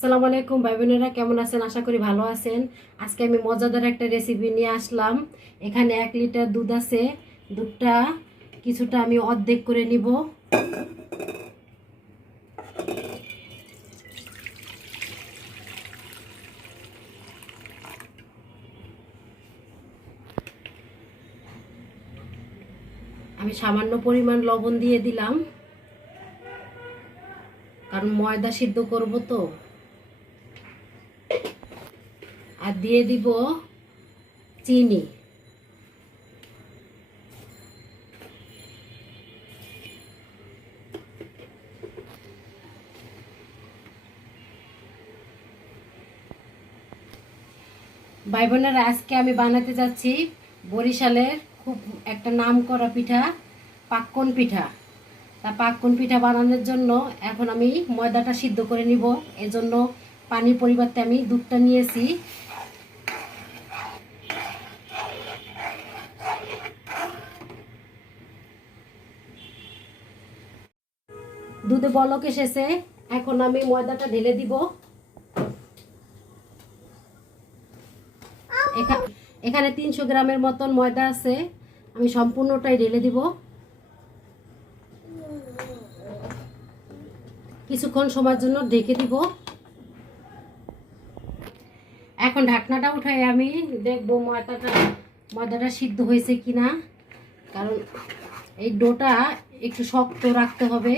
আসসালামু আলাইকুম ভাই বোনেরা, কেমন আছেন? আশা করি ভালো আছেন। আজকে আমি মজাদার একটা রেসিপি নিয়ে আসলাম। এখানে 1 লিটার দুধ আছে। দুধটা কিছুটা আমি অর্ধেক করে নিব। আমি সামান্য পরিমাণ লবণ দিয়ে দিলাম, কারণ ময়দা সিদ্ধ করব তো। আর দিয়ে দিব চিনি। ভাই বোনেরা, আজকে আমি বানাতে যাচ্ছি বরিশালের খুব একটা নামকরা পিঠা, পাক্কন পিঠা। তা পাক্কন পিঠা বানানোর জন্য এখন আমি ময়দাটা সিদ্ধ করে নিব। এজন্য পানির পরিবর্তে আমি দুধটা নিয়েছি। দুধে বলক এসেছে, এখন আমি ময়দাটা ঢেলে দিব। এখানে 300 গ্রামের মতন ময়দা আছে, আমি সম্পূর্ণটাই ঢেলে দিব। কিছুক্ষণ সময়ের জন্য ঢেকে দিব। এখন ঢাকনাটা উঠাই আমি দেখবো ময়দাটা সিদ্ধ হয়েছে কিনা, কারণ এই ডোটা একটু শক্ত রাখতে হবে।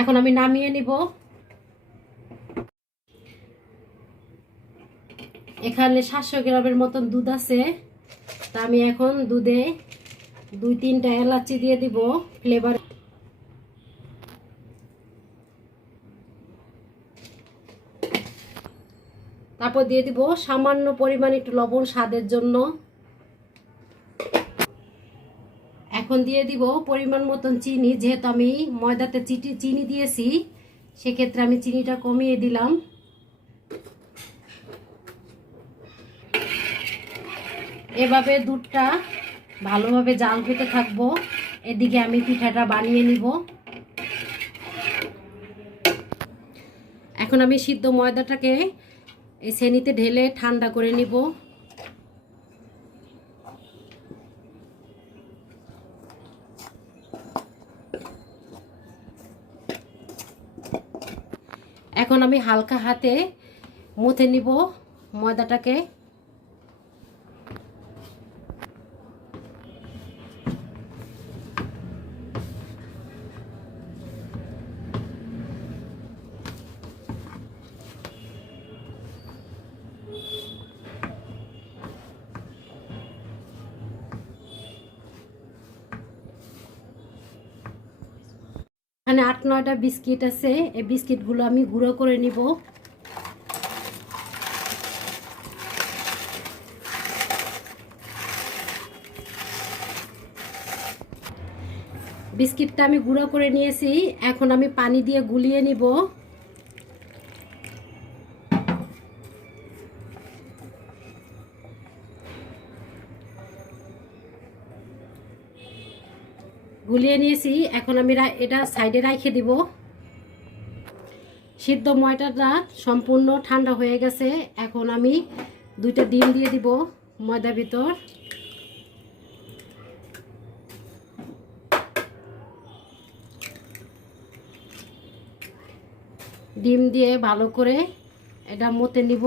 এখন আমি নামিয়ে নিব। এখানে 700 গ্রামের মতন দুধ আছে। তা আমি এখন দুধে 2-3টা এলাচি দিয়ে দিব ফ্লেভার। তারপর দিয়ে দিব সামান্য পরিমাণ একটু লবণ স্বাদের জন্য। এখন দিয়ে দিব পরিমাণ মতন চিনি। যেহেতু আমি ময়দাতে চিনি দিয়েছি, সেক্ষেত্রে আমি চিনিটা কমিয়ে দিলাম। এভাবে দুধটা ভালোভাবে জাল পেতে থাকবো। এদিকে আমি পিঠাটা বানিয়ে নিব। এখন আমি সিদ্ধ ময়দাটাকে এই ছেনিতে ঢেলে ঠান্ডা করে নিব। এখন আমি হালকা হাতে মুথে নিব ময়দাটাকে। এখানে 8-9টা বিস্কিট আছে, এই বিস্কিটগুলো আমি গুঁড়ো করে নিব। বিস্কিটটা আমি গুঁড়ো করে নিয়েছি, এখন আমি পানি দিয়ে গুলিয়ে নিব। গুলিয়ে নিয়েছি, এখন আমি এটা সাইডে রেখে দিব। সিদ্ধ ময়দাটা সম্পূর্ণ ঠান্ডা হয়ে গেছে। এখন আমি 2টা ডিম দিয়ে দিব ময়দার ভিতর। ডিম দিয়ে ভালো করে এটা মতে নিব।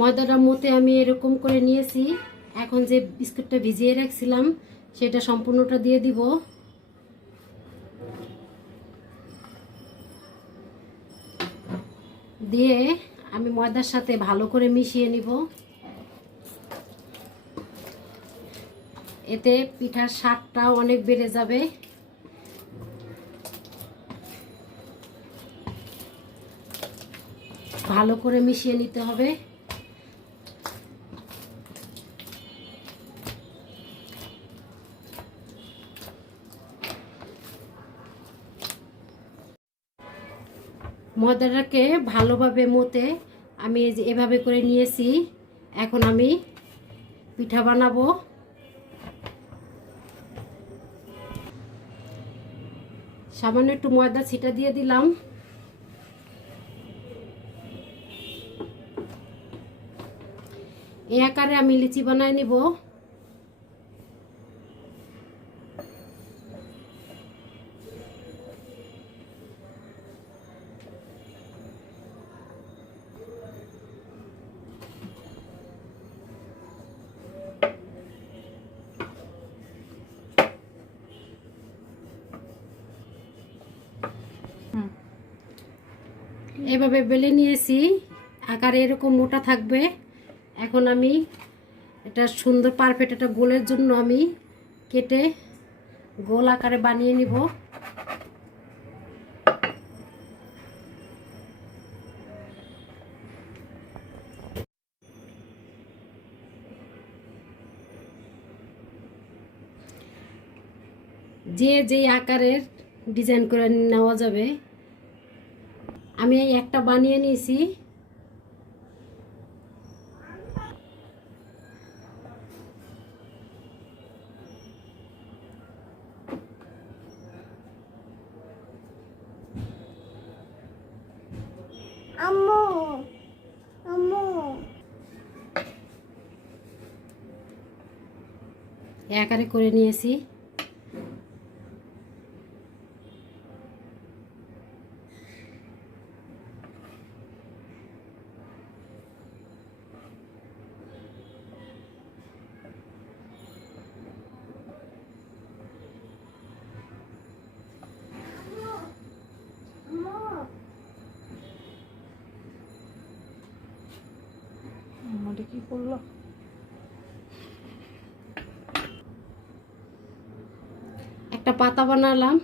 ময়দাটা মতে আমি এরকম করে নিয়েছি। এখন যে বিস্কুটটা ভিজিয়ে রাখছিলাম সেটা সম্পূর্ণটা দিয়ে দিব। দিয়ে আমি ময়দার সাথে ভালো করে মিশিয়ে নিব। এতে পিঠার স্বাদটাও অনেক বেড়ে যাবে। ভালো করে মিশিয়ে নিতে হবে। ময়দাটাকে ভালোভাবে মতে আমি এই যে এভাবে করে নিয়েছি। এখন আমি পিঠা বানাবো। সামান্য একটু ময়দা ছিটা দিয়ে দিলাম। এই আকারে আমি লিচি বানায় নিব। এভাবে বেলে নিয়েছি, আকারে এরকম মোটা থাকবে। এখন আমি এটা সুন্দর পারফেক্ট একটা গোলের জন্য আমি কেটে গোল আকারে বানিয়ে নিব। যে যেই আকারের ডিজাইন করে নেওয়া যাবে। আমি এই একটা বানিয়ে নিয়েছি। আম্মু আম্মু এই আকারে করে নিয়েছি। কি করলো? একটা পাতা বানালাম।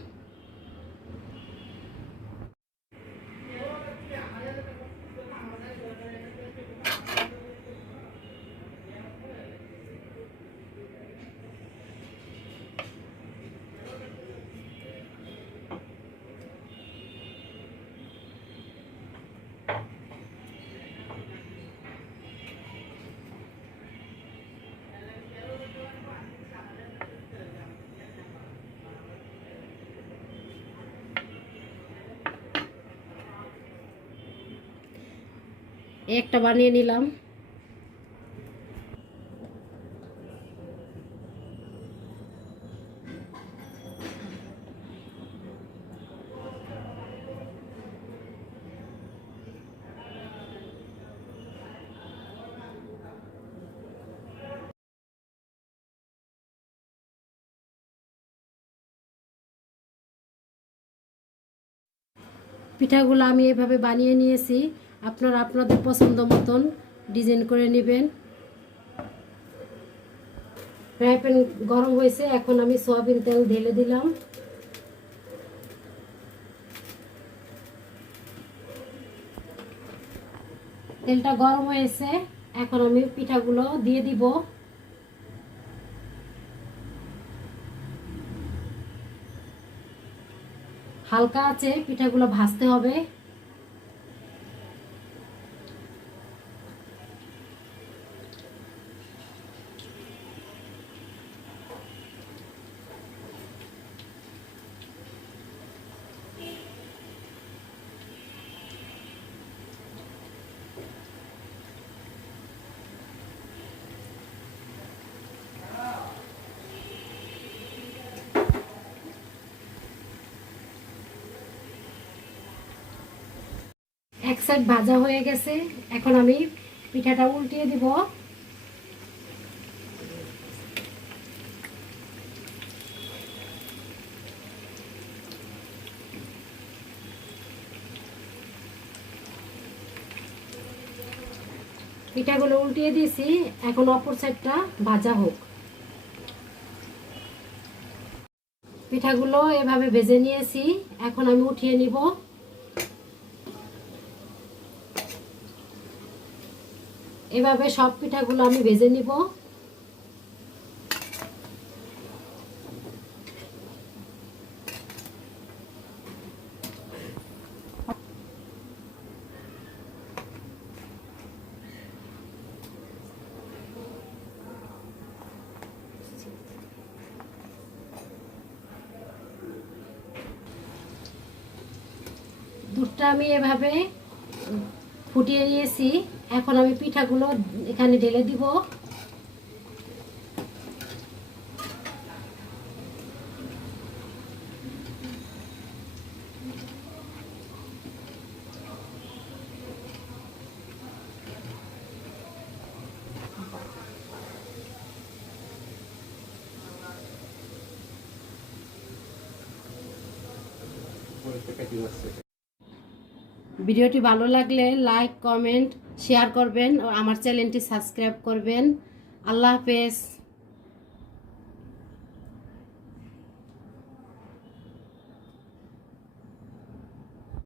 একটা বানিয়ে নিলাম। পিঠাগুলো আমি এভাবে বানিয়ে নিয়েছি। আপনারা আপনাদের পছন্দ মতন ডিজাইন করে নেবেন। ফ্রাই প্যান গরম হয়েছে, এখন আমি সয়াবিন তেল ঢেলে দিলাম। তেলটা গরম হয়েছে, এখন আমি পিঠাগুলো দিয়ে দিব। হালকা আছে পিঠাগুলো ভাজতে হবে। এক সাইড ভাজা হয়ে গেছে, এখন আমি পিঠাটা উল্টিয়ে দিব। পিঠাগুলো উল্টিয়ে দিয়েছি, এখন অপর সাইডটা ভাজা হোক। পিঠাগুলো এভাবে ভেজে নিয়েছি, এখন আমি উঠিয়ে নিব। এভাবে সব পিঠাগুলো আমি ভেজে নিব। দুধটা আমি এভাবে ফুটিয়ে নিয়েছি, এখন আমি পিঠাগুলো এখানে ঢেলে দিব। ভিডিওটি ভালো লাগলে লাইক, কমেন্ট, শেয়ার করবেন ও আমার চ্যানেলটি সাবস্ক্রাইব করবেন। আল্লাহ হাফেজ।